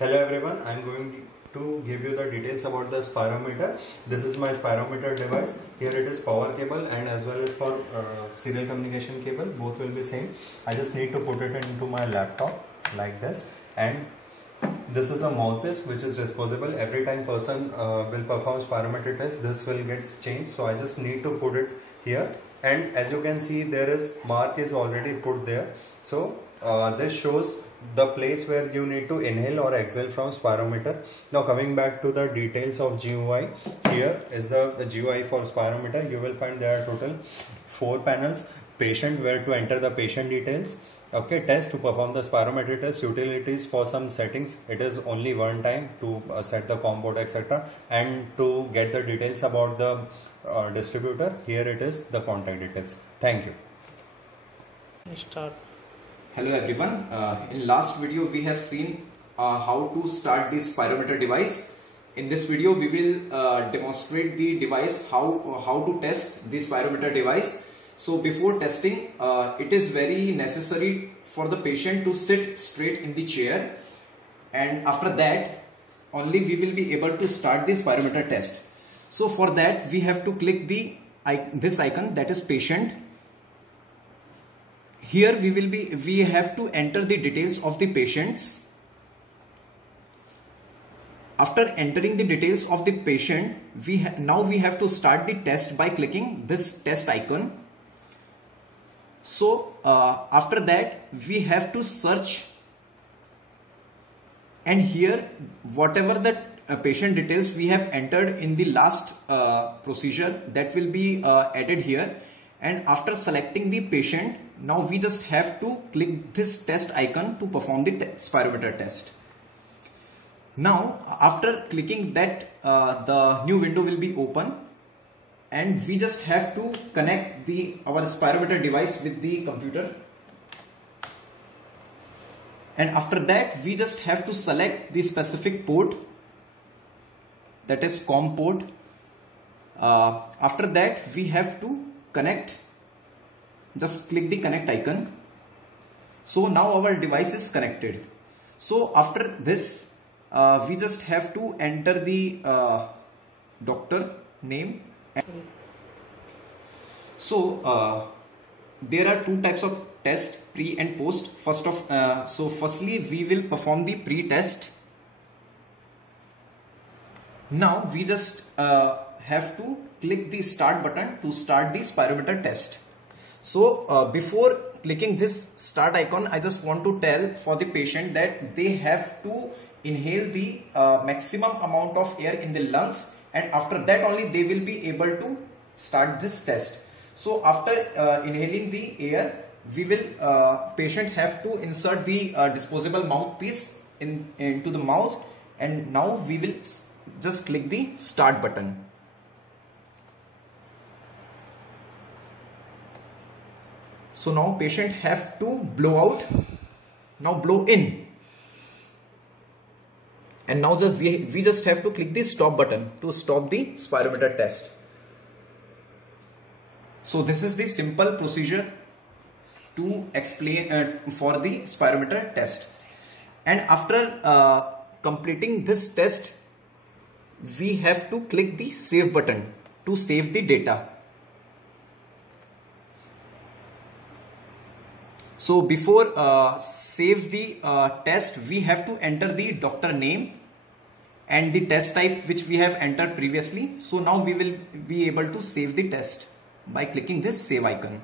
Hello everyone, I am going to give you the details about the spirometer. This is my spirometer device. Here it is power cable and as well as for serial communication cable, both will be same. I just need to put it into my laptop like this, and this is the mouthpiece which is disposable. Every time person will perform spirometer test, this will get changed, so I just need to put it here. And as you can see, there is mark is already put there, so this shows the place where you need to inhale or exhale from spirometer. Now coming back to the details of GUI, here is the GUI for spirometer. You will find there are total 4 panels. Patient, where to enter the patient details. Okay, test, to perform the spirometer test. Utilities, for some settings it is only one time to set the COM port etc. And to get the details about the distributor, here it is the contact details. Thank you. Start. Hello everyone. In last video we have seen how to start the spirometer device. In this video we will demonstrate the device, how to test the spirometer device. So before testing, it is very necessary for the patient to sit straight in the chair, and after that only we will be able to start the spirometer test. So for that we have to click this icon, that is patient. Here we have to enter the details of the patients. After entering the details of the patient, now we have to start the test by clicking this test icon. So after that we have to search, and here whatever the patient details we have entered in the last procedure, that will be added here. And after selecting the patient, now we just have to click this test icon to perform the spirometer test. Now after clicking that, the new window will be open, and we just have to connect our spirometer device with the computer. And after that we just have to select the specific port, that is COM port. After that we have to connect. Just click the connect icon. So now our device is connected. So after this we just have to enter the doctor name. So there are two types of test, pre and post. Firstly we will perform the pre-test. Now we just have to click the start button to start the spirometer test. So before clicking this start icon, I just want to tell for the patient that they have to inhale the maximum amount of air in the lungs, and after that only they will be able to start this test. So after inhaling the air, patient have to insert the disposable mouthpiece into the mouth, and now we will just click the start button. So now patient have to blow out. Now blow in. And now we just have to click the stop button to stop the spirometer test. So this is the simple procedure to explain for the spirometer test. And after completing this test, we have to click the save button to save the data. So before save the test, we have to enter the doctor name and the test type which we have entered previously. So now we will be able to save the test by clicking this save icon.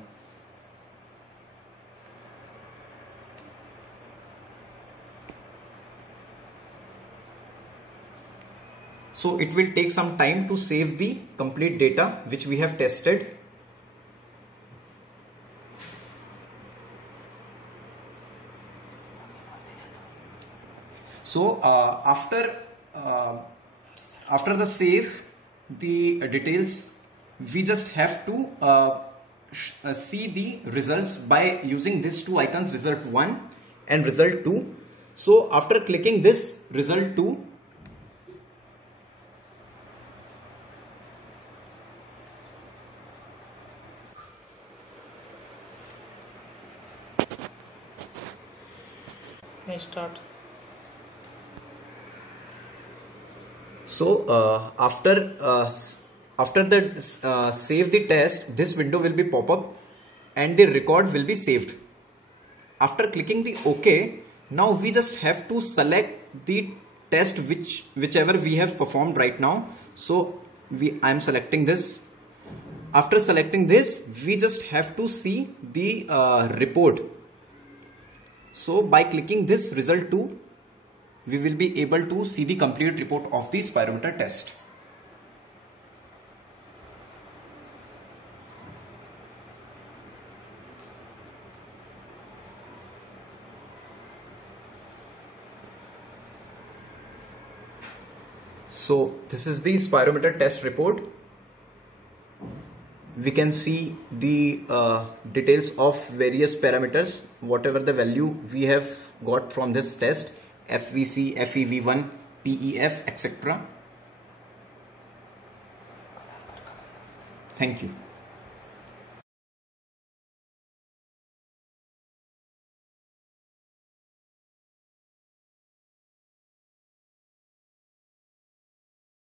So it will take some time to save the complete data which we have tested. So after the save the details, we just have to see the results by using these two icons, result 1 and result 2. So after clicking this result 2, Start. So after the save the test, this window will be pop up and the record will be saved. After clicking the OK, now we just have to select the test whichever we have performed right now. So I am selecting this. After selecting this, we just have to see the report. So by clicking this result 2, we will be able to see the complete report of the spirometer test. So this is the spirometer test report. We can see the details of various parameters, whatever the value we have got from this test, FVC, FEV1, PEF, etc. Thank you.